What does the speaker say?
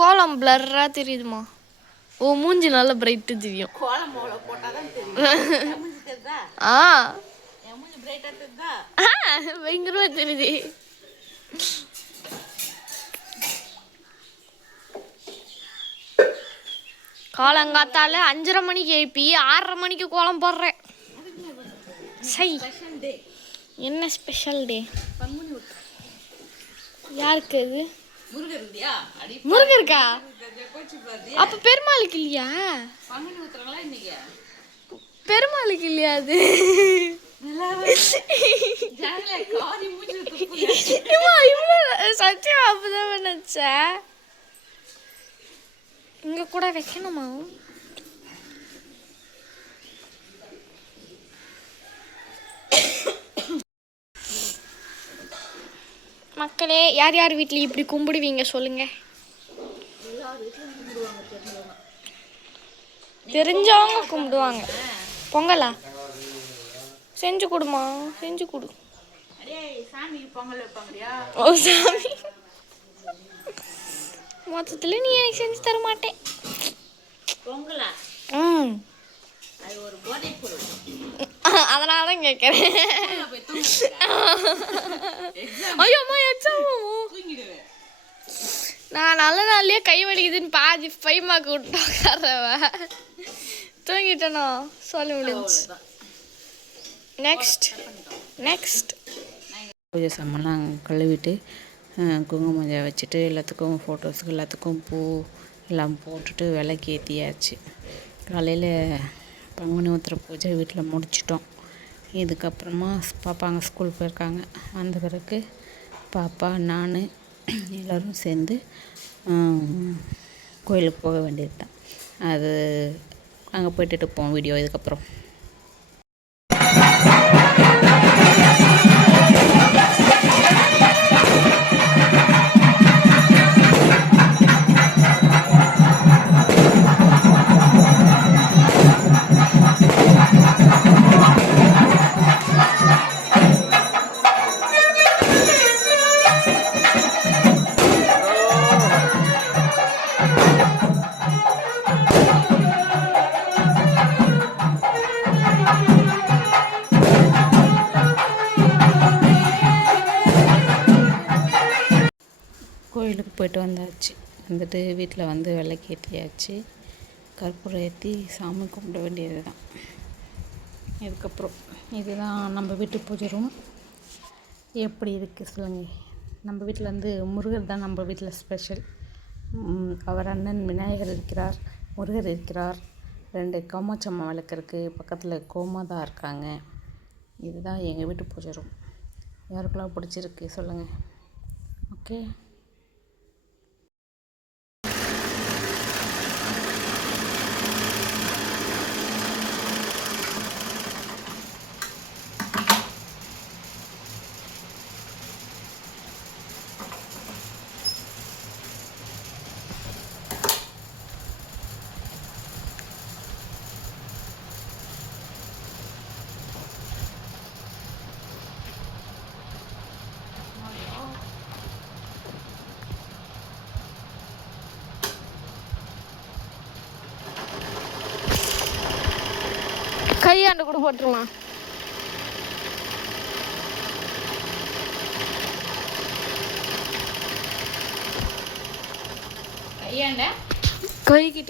கோலம் பிளர்ரா தெரியுதுமா. ஓ மூஞ்சி நல்ல பிரைட்டு தெரியும். கோலம் போட்டாதான் தெரியும். ஆ மூஞ்சி பிரைட்டா தெரியுதா? பயங்கரமா தெரியுது. காலங்காத்தால 5:30 மணிக்கு எழுப்பி 6:30 மணிக்கு கோலம் போடுறேன். சை என்ன ஸ்பெஷல் டே? யாருக்கு அது? முருகருக்கா? அப்ப பெருமாளுக்கு இல்லையா? பெருமாளுக்கு இல்லையா அது? சத்தியம் அப்பதான் நினைச்சேன். இங்க கூட வைக்கணுமா? மக்களே, யார் யார் வீட்ல இப்படி கும்பிடுவீங்க சொல்லுங்க. தெரிஞ்சவங்க கும்பிடுவாங்க. பொங்கலா? செஞ்சு கொடுமா, செஞ்சு கொடு. ஓ சாமி, மொத்தத்துல நீ எனக்கு செஞ்சு தர மாட்டேன். பொங்கலா? அது ஒரு போதை பொருள். அதனாலதான் கேட்கறேன். ஐயோம்மா எக்ஸாம் நான் நல்ல நாள்லயே கை வலிக்குதுன்னு பாதி 5 மார்க் விட்டு உட்கார்றவ தூங்கிட்டனோ சொல்ல முடிஞ்சு. நெக்ஸ்ட் பூஜை சாமான்லாம் கழுவிட்டு குங்குமம் வச்சுட்டு எல்லாத்துக்கும் ஃபோட்டோஸுக்கு எல்லாத்துக்கும் பூ எல்லாம் போட்டுட்டு விளக்கு ஏற்றியாச்சு. காலையில் பங்குனி உத்திர பூஜை வீட்டில் முடிச்சிட்டோம். இதுக்கப்புறமா பாப்பாங்க ஸ்கூல் போயிருக்காங்க. வந்த பிறகு பாப்பா நான் எல்லோரும் சேர்ந்து கோயிலுக்கு போக வேண்டியது தான். அது அங்கே போய்ட்டு எடுப்போம் வீடியோ. இதுக்கப்புறம் கோயிலுக்கு போய்ட்டு வந்தாச்சு. வந்துட்டு வீட்டில் வந்து விளக்கு ஏற்றியாச்சு. கற்பூரம் ஏற்றி சாமி கும்பிட வேண்டியது தான். இதுக்கப்புறம் இதுதான் நம்ம வீட்டு பூஜை ரூம். எப்படி இருக்குது சொல்லுங்கள். நம்ம வீட்டில் வந்து முருகர் தான் நம்ம வீட்டில் ஸ்பெஷல். அவர் அண்ணன் விநாயகர் இருக்கிறார், முருகர் இருக்கிறார், 2 காமாட்சம்மா விளக்கு இருக்குது, பக்கத்தில் கோமாதா இருக்காங்க. இதுதான் எங்கள் வீட்டு பூஜை ரூம். யாருக்கெல்லாம் பிடிச்சிருக்கு சொல்லுங்கள். ஓகே. கையாண்டு கூட போட்டுருமா. கையாண்ட கைக்கிட்ட